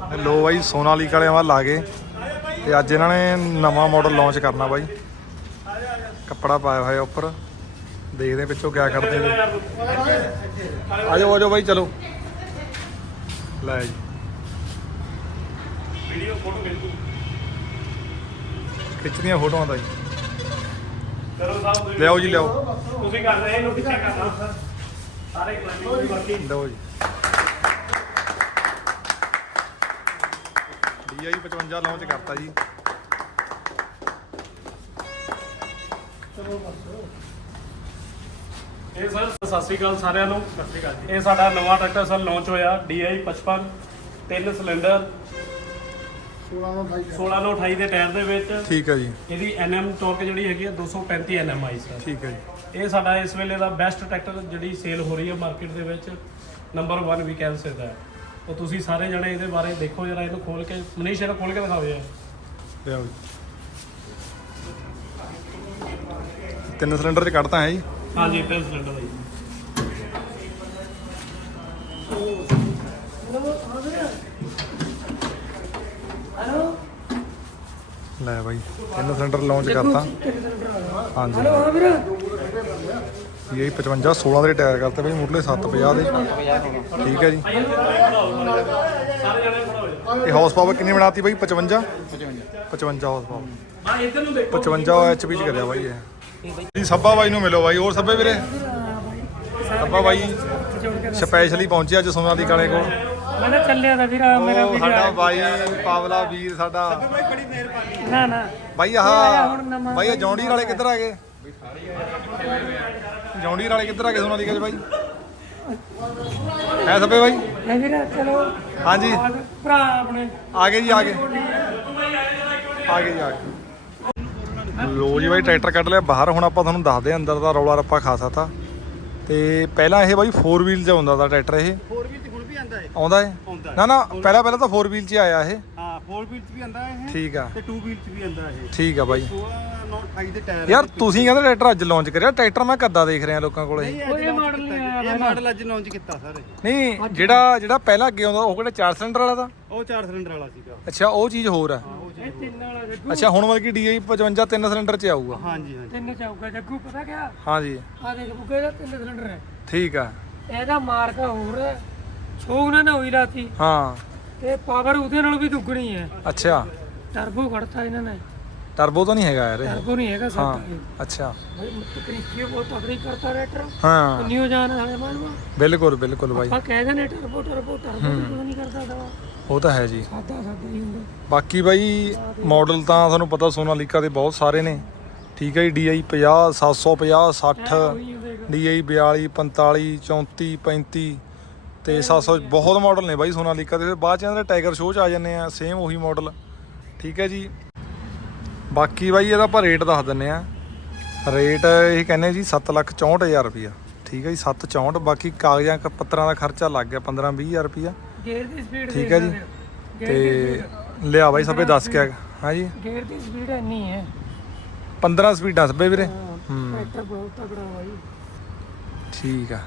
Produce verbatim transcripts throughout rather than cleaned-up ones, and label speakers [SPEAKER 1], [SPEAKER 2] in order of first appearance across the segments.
[SPEAKER 1] लो भाई सोनालीका वाले वाल आ गए ते अज इन्होंने नवा मॉडल लॉन्च करना भाई। कपड़ा पाया हुआ उपर, देखते हैं पिछों क्या करते हैं। आ जाओ आ जाओ भाई, चलो लै जी खिच्चदियां फोटोआं दा जी। लियाओ जी लियाओ, लो जी। डी आई पचवंजा लॉन्च करता जी।
[SPEAKER 2] ਇਹ ਸਰ ਸਤਿ ਸ਼੍ਰੀ ਅਕਾਲ ਸਾਰਿਆਂ ਨੂੰ। ਸਤਿ ਸ਼੍ਰੀ ਅਕਾਲ ਜੀ। ਇਹ ਸਾਡਾ ਨਵਾਂ ਟਰੈਕਟਰ ਸਰ ਲਾਂਚ ਹੋਇਆ ਡੀ ਆਈ ਪਚਪਨ, ਤਿੰਨ ਸਿਲੰਡਰ, सोलह नौ अठाई ਦੇ ਟਾਇਰ ਦੇ ਵਿੱਚ।
[SPEAKER 1] ਠੀਕ ਹੈ ਜੀ।
[SPEAKER 2] ਇਹਦੀ ਐਨ ਐਮ ਟਾਰਕ ਜਿਹੜੀ ਹੈਗੀ ਆ ਦੋ ਸੌ ਪੈਂਤੀ ਐਨ ਐਮ ਆਈ ਸਰ।
[SPEAKER 1] ਠੀਕ ਹੈ ਜੀ।
[SPEAKER 2] ਇਹ ਸਾਡਾ ਇਸ ਵੇਲੇ ਦਾ ਬੈਸਟ ਟਰੈਕਟਰ ਜਿਹੜੀ ਸੇਲ ਹੋ ਰਹੀ ਹੈ ਮਾਰਕੀਟ ਦੇ ਵਿੱਚ, ਨੰਬਰ ਇੱਕ ਵੀ ਕਹਿ ਸਕਦਾ ਹੈ। ਤਾਂ ਤੁਸੀਂ ਸਾਰੇ ਜਣੇ ਇਹਦੇ ਬਾਰੇ ਦੇਖੋ ਜਰਾ, ਇਹਨੂੰ ਖੋਲ ਕੇ ਮਨੀਸ਼ ਇਹਨੂੰ ਖੋਲ ਕੇ ਦਿਖਾਓ ਯਾਰ।
[SPEAKER 1] ਲਿਆਓ ਜੀ। ਤਿੰਨ ਸਿਲੰਡਰ ਚ ਕੱਢਤਾ ਹੈ ਜੀ।
[SPEAKER 2] ਹਾਂਜੀ ਤਿੰਨ ਸਿਲੰਡਰ ਦਾ ਜੀ।
[SPEAKER 1] ਲੈ ਬਾਈ ਤਿੰਨ ਸਿਲੰਡਰ ਲਾਂਚ ਕਰਤਾ। ਹਾਂਜੀ ਇਹ ਪਚਵੰਜਾ ਸੋਲਾਂ ਦੇ ਟਾਇਰ ਕਰਤੇ ਬਾਈ, ਮੁੱਢਲੇ ਸੱਤ ਪੰਜਾਹ ਦੇ। ਠੀਕ ਹੈ ਜੀ। ਇਹ ਹਾਊਸ ਪਾਵਰ ਕਿੰਨੀ ਬਣਾਤੀ ਬਾਈ? ਪਚਵੰਜਾ ਪਚਵੰਜਾ ਹਾਊਸ ਪਾਵਰ, ਪਚਵੰਜਾ ਐਚ ਪੀ ਚ ਕਰਿਆ ਬਾਈ ਇਹ ਜੀ। ਸੱਬਾ ਬਾਈ ਨੂੰ ਮਿਲੋ ਬਾਈ। ਹੋਰ ਸੱਬੇ ਵੀਰੇ? ਸੱਬਾ ਬਾਈ ਸਪੈਸ਼ਲੀ ਪਹੁੰਚਿਆ ਅੱਜ ਸੋਨਾਲੀਕਾ ਵਾਲੇ ਕੋਲ।
[SPEAKER 3] ਮੈਂ ਨਾ ਚੱਲਿਆ ਤਾਂ ਵੀਰ ਮੇਰਾ ਵੀਰ
[SPEAKER 1] ਸਾਡਾ ਬਾਈ ਪਾਵਲਾ ਵੀਰ ਸਾਡਾ।
[SPEAKER 3] ਨਾ ਨਾ
[SPEAKER 1] ਬਾਈ ਆਹ ਬਾਈ ਇਹ ਜੌਂਡੀਰ ਵਾਲੇ ਕਿੱਧਰ ਆ ਗਏ? ਜੌਂਡੀਰ ਵਾਲੇ ਕਿੱਧਰ ਆ ਗਏ ਸੋਨਾਲੀਕਾ ਚ ਬਾਈ? ਹੈ ਸਭੇ ਬਾਈ?
[SPEAKER 3] ਹੈ ਵੀਰ ਚਲੋ।
[SPEAKER 1] ਹਾਂਜੀ
[SPEAKER 3] ਭਰਾ ਆਪਣੇ
[SPEAKER 1] ਆ ਗਏ ਜੀ, ਆ ਗਏ ਆ ਗਏ ਜੀ ਆ ਗਏ। ਲੋ ਜੀ ਬਾਈ ਟਰੈਕਟਰ ਕੱਢ ਲਿਆ ਬਾਹਰ। ਹੁਣ ਆਪਾਂ ਤੁਹਾਨੂੰ ਦੱਸਦੇ ਹਾਂ ਅੰਦਰ ਦਾ ਰੌਲਾ ਰੱਪਾ ਖਾਸਾ ਤਾ। ਤੇ ਪਹਿਲਾਂ ਇਹ ਬਾਈ ਫੋਰ ਵੀਲ 'ਚ ਆਉਂਦਾ ਤਾ ਟਰੈਕਟਰ। ਇਹ
[SPEAKER 4] ਫੋਰ ਵੀਲ 'ਚ ਹੁਣ ਵੀ ਆਂਦਾ ਹੈ?
[SPEAKER 1] ਆਉਂਦਾ ਹੈ ਨਾ ਨਾ, ਪਹਿਲਾਂ ਪਹਿਲਾਂ ਤਾਂ ਫੋਰ ਵੀਲ 'ਚ ਆਇਆ ਇਹ।
[SPEAKER 4] ਹਾਂ ਫੋਰ ਵੀਲ 'ਚ ਵੀ ਆਂਦਾ ਇਹ।
[SPEAKER 1] ਠੀਕ ਆ।
[SPEAKER 4] ਤੇ ਟੂ ਵੀਲ 'ਚ ਵੀ ਆਂਦਾ ਇਹ।
[SPEAKER 1] ਠੀਕ ਆ ਬਾਈ।
[SPEAKER 4] ਸੋਲਾਂ ਨੌ ਅਠਾਈ ਦੇ ਟਾਇਰ
[SPEAKER 1] ਯਾਰ ਤੁਸੀਂ ਕਹਿੰਦੇ ਟਰੈਕਟਰ ਅੱਜ ਲਾਂਚ ਕਰਿਆ, ਟਰੈਕਟਰ ਮੈਂ ਕੱਦਾ ਦੇਖ ਰਿਹਾ ਲੋਕਾਂ ਕੋਲ। ਇਹ
[SPEAKER 4] ਇਹ ਮਾਡਲ ਨਹੀਂ ਆਇਆ। ਇਹ ਮਾਡਲ ਅੱਜ ਲਾਂਚ ਕੀਤਾ ਸਰ।
[SPEAKER 1] ਨਹੀਂ ਜਿਹੜਾ ਜਿਹੜਾ ਪਹਿਲਾਂ ਅੱਗੇ ਆਉਂਦਾ ਉਹ ਕਿਹੜਾ ਚਾਰ ਸਿਲੰਡਰ ਵਾਲਾ ਦਾ?
[SPEAKER 4] ਉਹ ਚਾਰ ਸਿਲੰਡਰ ਵਾਲਾ ਸੀਗਾ।
[SPEAKER 1] ਅੱਛਾ ਉਹ ਚੀਜ਼ ਹੋਰ ਆ।
[SPEAKER 3] ਇਹ ਤਿੰਨ ਵਾਲਾ ਜੱਗੂ।
[SPEAKER 1] ਅੱਛਾ ਹੁਣ ਮਤਲਬ ਕਿ ਡੀ ਆਈ ਪਚਵੰਜਾ ਤਿੰਨ ਸਿਲੰਡਰ 'ਚ ਆਊਗਾ।
[SPEAKER 4] ਹਾਂਜੀ ਹਾਂਜੀ
[SPEAKER 3] ਤਿੰਨ ਚਾਊਗਾ ਜੱਗੂ, ਪਤਾ ਕਿਆ?
[SPEAKER 1] ਹਾਂਜੀ
[SPEAKER 3] ਆ ਦੇਖ ਬੁੱਗੇ ਦਾ ਤਿੰਨ ਸਿਲੰਡਰ ਹੈ।
[SPEAKER 1] ਠੀਕ ਆ।
[SPEAKER 3] ਇਹਦਾ ਮਾਰਕਾ ਹੋਰ ਹੈ, ਛੋਗ ਨਾ ਹੋਈ ਲਾਤੀ
[SPEAKER 1] ਹਾਂ
[SPEAKER 3] ਤੇ ਪਾਵਰ ਉਹਦੇ ਨਾਲੋਂ ਵੀ ਦੁੱਗਣੀ ਹੈ।
[SPEAKER 1] ਅੱਛਾ
[SPEAKER 3] ਟਰਬੋ ਕੱਢਤਾ ਇਹਨਾਂ ਨੇ।
[SPEAKER 1] ਟਰਬੋ ਤਾਂ ਨਹੀਂ ਹੈਗਾ ਯਾਰ ਇਹ।
[SPEAKER 3] ਟਰਬੋ ਨਹੀਂ ਹੈਗਾ
[SPEAKER 1] ਹਾਂ
[SPEAKER 3] ਸਾਡਾ।
[SPEAKER 1] ਅੱਛਾ
[SPEAKER 3] ਭਾਈ ਤਕਰੀਕੀ ਬਹੁਤ ਤਕੜੀ ਕਰਤਾ ਰੈਟਰ।
[SPEAKER 1] ਹਾਂ
[SPEAKER 3] ਨਿਊ ਜਾਨ ਵਾਲੇ ਮਾਨਵਾ
[SPEAKER 1] ਬਿਲਕੁਲ ਬਿਲਕੁਲ ਬਾਈ।
[SPEAKER 3] ਆਪਾਂ ਕਹਿ ਦਿੰਦੇ ਟਰਬੋ ਟਰਬੋ ਟਰਬੋ ਨਹੀਂ ਕਰਦਾ ਦਵਾ।
[SPEAKER 1] ਉਹ ਤਾਂ ਹੈ ਜੀ।
[SPEAKER 3] ਸਾਦਾ ਸਾਦਾ ਹੀ ਹੁੰਦਾ।
[SPEAKER 1] ਬਾਕੀ ਬਾਈ ਮਾਡਲ ਤਾਂ ਤੁਹਾਨੂੰ ਪਤਾ ਸੋਨਾਲੀਕਾ ਦੇ ਬਹੁਤ ਸਾਰੇ ਨੇ। ਠੀਕ ਹੈ ਜੀ। ਡੀ ਆਈ ਪੰਜਾਹ, ਸੱਤ ਸੌ ਪੰਜਾਹ, ਸੱਠ, ਡੀ ਆਈ ਬਿਆਲੀ, ਪੰਤਾਲੀ, ਚੌਂਤੀ, ਪੈਂਤੀ ਤੇ ਸੱਤ ਸੌ ਬਹੁਤ ਮਾਡਲ ਨੇ ਬਾਈ ਸੋਨਾਲੀਕਾ ਦੇ। ਫਿਰ ਬਾਅਦ 'ਚ ਇਹਨਾਂ ਦੇ ਟਾਈਗਰ ਸ਼ੋਅ 'ਚ ਆ ਜਾਂਦੇ ਆ ਸੇਮ ਉਹੀ ਮਾਡਲ। ਠੀਕ ਹੈ ਜੀ। ਬਾਕੀ ਬਾਈ ਇਹਦਾ ਆਪਾਂ ਰੇਟ ਦੱਸ ਦਿੰਦੇ ਆ। ਰੇਟ ਇਹ ਕਹਿੰਦੇ ਜੀ ਸੱਤ ਲੱਖ ਚੌਂਹਠ ਹਜ਼ਾਰ ਰੁਪਈਆ। ਠੀਕ ਹੈ ਜੀ, ਸੱਤ ਚੌਂਹਠ। ਬਾਕੀ ਕਾਗਜ਼ਾਂ ਪੱਤਰਾਂ ਦਾ ਖਰਚਾ ਲੱਗ ਗਿਆ ਪੰਦਰਾਂ ਵੀਹ ਹਜ਼ਾਰ ਰੁਪਈਆ।
[SPEAKER 3] ਗੇਅਰ ਦੀ ਸਪੀਡ
[SPEAKER 1] ਠੀਕ ਹੈ ਜੀ। ਤੇ ਲਿਆ ਬਾਈ ਸਭੇ ਦੱਸ ਕੇ। ਹਾਂ ਜੀ
[SPEAKER 3] ਗੇਅਰ ਦੀ ਸਪੀਡ ਇੰਨੀ ਹੈ
[SPEAKER 1] ਪੰਦਰਾਂ ਸਪੀਡਾਂ ਸਭੇ ਵੀਰੇ।
[SPEAKER 3] ਹੂੰ ਟਰੈਕਟਰ ਬਹੁਤ ਤਗੜਾ ਬਾਈ।
[SPEAKER 1] ਠੀਕ ਆ।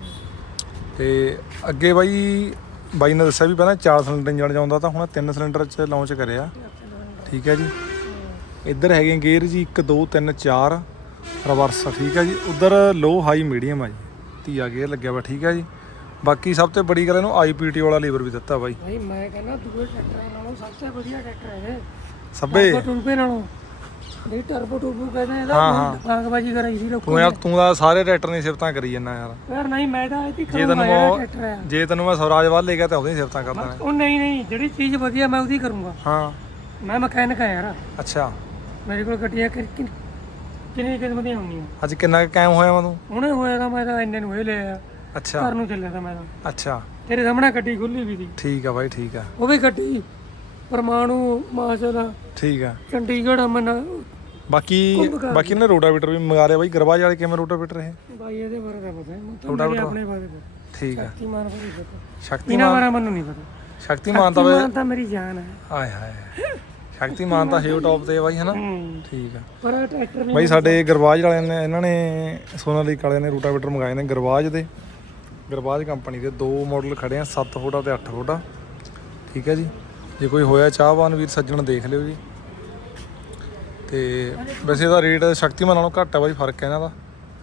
[SPEAKER 1] ਤੇ ਅੱਗੇ ਬਾਈ ਬਾਈ ਨੇ ਦੱਸਿਆ ਵੀ ਪਹਿਲਾਂ ਚਾਰ ਸਿਲੰਡਰ ਇੰਜਣ ਜਾਉਂਦਾ ਤਾਂ ਹੁਣ ਤਿੰਨ ਸਿਲੰਡਰ 'ਚ ਲਾਂਚ ਕਰਿਆ। ਠੀਕ ਹੈ ਜੀ। ਇੱਧਰ ਹੈਗੇ ਗੇਅਰ ਜੀ ਇੱਕ ਦੋ ਤਿੰਨ ਚਾਰ ਰਿਵਰਸ। ਠੀਕ ਹੈ ਜੀ। ਉੱਧਰ ਲੋ ਹਾਈ ਮੀਡੀਅਮ ਆ ਜੀ, ਧੀਆ ਗੇਅਰ ਲੱਗਿਆ ਵਾ। ਠੀਕ ਹੈ ਜੀ। ਬਾਕੀ ਸਭ ਤੋਂ ਬੜੀ ਗੱਲ ਇਹਨੂੰ ਆਈ ਪੀ ਟੀ ਵਾਲਾ ਲੀਵਰ ਵੀ ਦਿੱਤਾ ਬਾਈ।
[SPEAKER 3] ਭਾਈ ਮੈਂ ਕਹਿੰਦਾ ਦੂਏ ਟਰੈਕਟਰਾਂ ਨਾਲੋਂ ਸਭ ਤੋਂ ਵਧੀਆ ਟਰੈਕਟਰ ਹੈ ਇਹ।
[SPEAKER 1] ਸਭੇ
[SPEAKER 3] ਟਰਬੋ ਨਾਲੋਂ ਨਹੀਂ ਟਰਬੋ ਟੂਬੂ ਕਹਿੰਦੇ ਇਹਦਾ ਬਾਗਬਾਜੀ ਕਰਾਈ ਸੀ ਲੋਕਾਂ
[SPEAKER 1] ਤੂੰ ਯਾਰ ਤੂੰ ਦਾ ਸਾਰੇ ਟਰੈਕਟਰ ਦੀ ਸਿਫਤਾਂ ਕਰੀ ਜਾਂਦਾ ਯਾਰ।
[SPEAKER 3] ਯਾਰ ਨਹੀਂ ਮੈਂ ਤਾਂ ਇਹਦੀ
[SPEAKER 1] ਜੇ ਤੈਨੂੰ ਮੈਂ ਜੇ ਤੈਨੂੰ ਮੈਂ ਸਵਰਾਜ ਵੱਲ ਲੈ ਗਿਆ ਤਾਂ ਉਹਦੀ ਸਿਫਤਾਂ ਕਰਦਾ।
[SPEAKER 3] ਉਹ ਨਹੀਂ ਨਹੀਂ ਜਿਹੜੀ ਚੀਜ਼ ਵਧੀਆ ਮੈਂ ਉਹਦੀ ਕਰੂੰਗਾ।
[SPEAKER 1] ਹਾਂ
[SPEAKER 3] ਮੈਂ ਮਕੈਨਿਕ ਆ ਯਾਰ।
[SPEAKER 1] ਅੱਛਾ
[SPEAKER 3] ਮੇਰੇ ਕੋਲ ਗੱਡੀਆਂ ਕਿੰਨੀ ਕਿਸਮ ਦੀਆਂ ਹੁੰਦੀਆਂ।
[SPEAKER 1] ਅੱਜ ਕਿੰਨਾ ਕਾਇਮ ਹੋਇਆ ਵਾ ਤੂੰ?
[SPEAKER 3] ਹੁਣੇ ਹੋਇਆ ਤਾਂ ਮੈਂ ਤਾਂ ਇੰਨੇ ਨੂੰ ਇਹ ਲਿਆ।
[SPEAKER 1] ਅੱਛਾ
[SPEAKER 3] ਘਰ ਨੂੰ ਚੱਲਿਆ ਤਾਂ ਮੈਂ ਤਾਂ।
[SPEAKER 1] ਅੱਛਾ
[SPEAKER 3] ਤੇਰੇ ਸਾਹਮਣੇ ਗੱਡੀ ਖੁੱਲੀ ਵੀ ਸੀ।
[SPEAKER 1] ਠੀਕ ਆ ਬਾਈ। ਠੀਕ ਆ।
[SPEAKER 3] ਉਹ ਵੀ ਗੱਡੀ ਪਰਮਾਣੂ ਮਾਸ਼ਾਅੱਲਾ।
[SPEAKER 1] ਠੀਕ ਆ।
[SPEAKER 3] ਚੰਡੀਗੜ੍ਹ ਅਮਨ।
[SPEAKER 1] ਬਾਕੀ ਬਾਕੀ ਇਹਨੇ ਰੋਟਾਵੀਟਰ ਵੀ ਮੰਗਾ ਲਿਆ ਬਾਈ। ਗਰਵਾਜ ਵਾਲੇ ਕਿਵੇਂ ਰੋਟਾਵੀਟਰ ਇਹ?
[SPEAKER 3] ਬਾਈ ਇਹਦੇ ਬਾਰੇ ਤਾਂ ਪਤਾ ਨਹੀਂ ਮੈਨੂੰ, ਆਪਣੇ ਬਾਰੇ ਪਤਾ।
[SPEAKER 1] ਠੀਕ ਆ।
[SPEAKER 3] ਸ਼ਕਤੀਮਾਨ ਬਾਰੇ ਪਤਾ।
[SPEAKER 1] ਸ਼ਕਤੀਮਾਨ
[SPEAKER 3] ਇਹਨਾਂ ਬਾਰੇ ਮੈਨੂੰ ਨਹੀਂ ਪਤਾ।
[SPEAKER 1] ਸ਼ਕਤੀਮਾਨ ਤਾਂ
[SPEAKER 3] ਸ਼ਕਤੀਮਾਨ ਤਾਂ ਮੇਰੀ ਜਾਨ ਹੈ।
[SPEAKER 1] ਆਏ ਹਾਏ ਸ਼ਕਤੀਮਾਨ ਤਾਂ ਹੀਓ ਟੌਪ ਤੇ ਬਾਈ ਹਨਾ। ਠੀਕ ਆ।
[SPEAKER 3] ਪਰ ਟਰੈਕਟਰ ਵੀ
[SPEAKER 1] ਬਾਈ ਸਾਡੇ ਗਰਵਾਜ ਵਾਲਿਆਂ ਨੇ ਇਹਨਾਂ ਨੇ ਸੋਨਾਲੀਕਾ ਵਾਲਿਆਂ ਨੇ ਰੋਟਾਵੀਟਰ ਮੰਗਾਏ ਨੇ ਗਰਵਾਜ ਦੇ। ਗਰਵਾਜ ਕੰਪਨੀ ਦੇ ਦੋ ਮਾਡਲ ਖੜੇ ਆ, ਸੱਤ ਫੁੱਟਾ ਤੇ ਅੱਠ ਫੁੱਟਾ। ਠੀਕ ਹੈ ਜੀ। ਜੇ ਕੋਈ ਹੋਇਆ ਚਾਹਵਾਨ ਵੀਰ ਸੱਜਣ ਦੇਖ ਲਿਓ ਜੀ। ਤੇ ਵੈਸੇ ਇਹਦਾ ਰੇਟ ਸ਼ਕਤੀਮਾਨ ਨਾਲੋਂ ਘੱਟ ਹੈ ਬਾਈ, ਫਰਕ ਹੈ ਇਹਨਾਂ ਦਾ।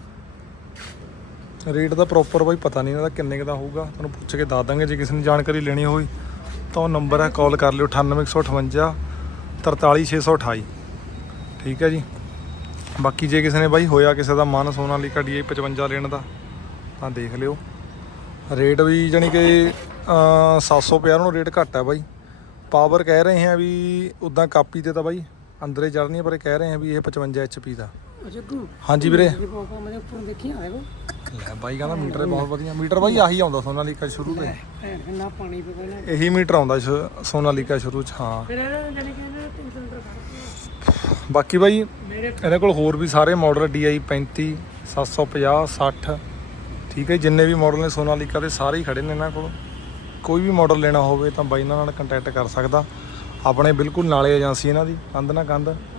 [SPEAKER 1] ਰੇਟ ਦਾ ਪ੍ਰੋਪਰ ਬਾਈ ਪਤਾ ਨਹੀਂ ਇਹਨਾਂ ਦਾ ਕਿੰਨੇ ਕੁ ਦਾ ਹੋਊਗਾ, ਤੁਹਾਨੂੰ ਪੁੱਛ ਕੇ ਦੱਸ ਦਾਂਗੇ। ਜੇ ਕਿਸੇ ਨੇ ਜਾਣਕਾਰੀ ਲੈਣੀ ਹੋਈ ਤਾਂ ਉਹ ਨੰਬਰ ਹੈ, ਕਾਲ ਕਰ ਲਿਓ ਅਠਾਨਵੇਂ ਇੱਕ ਸੌ ਅਠਵੰਜਾ ਤਰਤਾਲੀ ਛੇ ਸੌ ਅਠਾਈ। ਠੀਕ ਹੈ ਜੀ। ਬਾਕੀ ਜੇ ਕਿਸੇ ਨੇ ਬਾਈ ਹੋਇਆ ਕਿਸੇ ਦਾ ਮਨ ਸੋਨਾਲੀਕਾ ਡੀ ਆਈ ਪਚਵੰਜਾ ਲੈਣ ਦਾ ਤਾਂ ਦੇਖ ਲਿਓ। ਰੇਟ ਵੀ ਜਾਣੀ ਕਿ ਸੱਤ ਸੌ ਪੰਜਾਹ ਨੂੰ ਰੇਟ ਘੱਟ ਹੈ ਬਾਈ। ਪਾਵਰ ਕਹਿ ਰਹੇ ਆ ਵੀ ਉੱਦਾਂ ਕਾਪੀ ਤੇ ਤਾਂ ਬਾਈ ਅੰਦਰੇ ਚੜ੍ਹਨੀ, ਪਰ ਇਹ ਕਹਿ ਰਹੇ ਆ ਵੀ ਇਹ ਪਚਵੰਜਾ ਐਚ ਪੀ ਦਾ।
[SPEAKER 3] ਜੱਗੂ
[SPEAKER 1] ਹਾਂਜੀ ਵੀਰੇ।
[SPEAKER 3] ਮੈਂ ਉੱਪਰੋਂ ਦੇਖੀ ਆਏਗਾ
[SPEAKER 1] ਲੈ ਬਾਈ ਕਹਿੰਦਾ ਮੀਟਰ ਬਹੁਤ ਵਧੀਆ। ਮੀਟਰ ਬਾਈ ਆਹੀ ਆਉਂਦਾ ਸੋਨਾਲੀਕਾ ਸ਼ੁਰੂ ਤੋਂ,
[SPEAKER 3] ਕਿੰਨਾ ਪਾਣੀ ਪੀਦਾ ਨਾ।
[SPEAKER 1] ਇਹੀ ਮੀਟਰ ਆਉਂਦਾ ਸ਼- ਸੋਨਾਲੀਕਾ ਸ਼ੁਰੂ 'ਚ। ਹਾਂ
[SPEAKER 3] ਫਿਰ ਇਹਨਾਂ ਜਾਨੀ ਕਿ ਇਹਨਾਂ ਤਿੰਨ ਸਿਲੰਡਰ ਖੜਦੇ
[SPEAKER 1] ਬਾਕੀ ਬਾਈ
[SPEAKER 3] ਮੇਰੇ
[SPEAKER 1] ਇਹਦੇ ਕੋਲ ਹੋਰ ਵੀ ਸਾਰੇ ਮਾਡਲ ਡੀ ਆਈ ਪੈਂਤੀ ਸੱਤ ਸੌ ਪੰਜਾਹ ਸੱਠ। ਠੀਕ ਹੈ, ਜਿੰਨੇ ਵੀ ਮਾਡਲ ਨੇ ਸੋਨਾਲੀਕਾ ਦੇ ਸਾਰੇ ਹੀ ਖੜੇ ਨੇ ਇਹਨਾਂ ਕੋਲ। ਕੋਈ ਵੀ ਮਾਡਲ ਲੈਣਾ ਹੋਵੇ ਤਾਂ ਬਾਈ ਇਹਨਾਂ ਨਾਲ ਕੰਟੈਕਟ ਕਰ ਸਕਦਾ। ਆਪਣੇ ਬਿਲਕੁਲ ਨਾਲੇ ਏਜੰਸੀ ਇਹਨਾਂ ਦੀ, ਕੰਧ ਨਾ ਕੰਧ।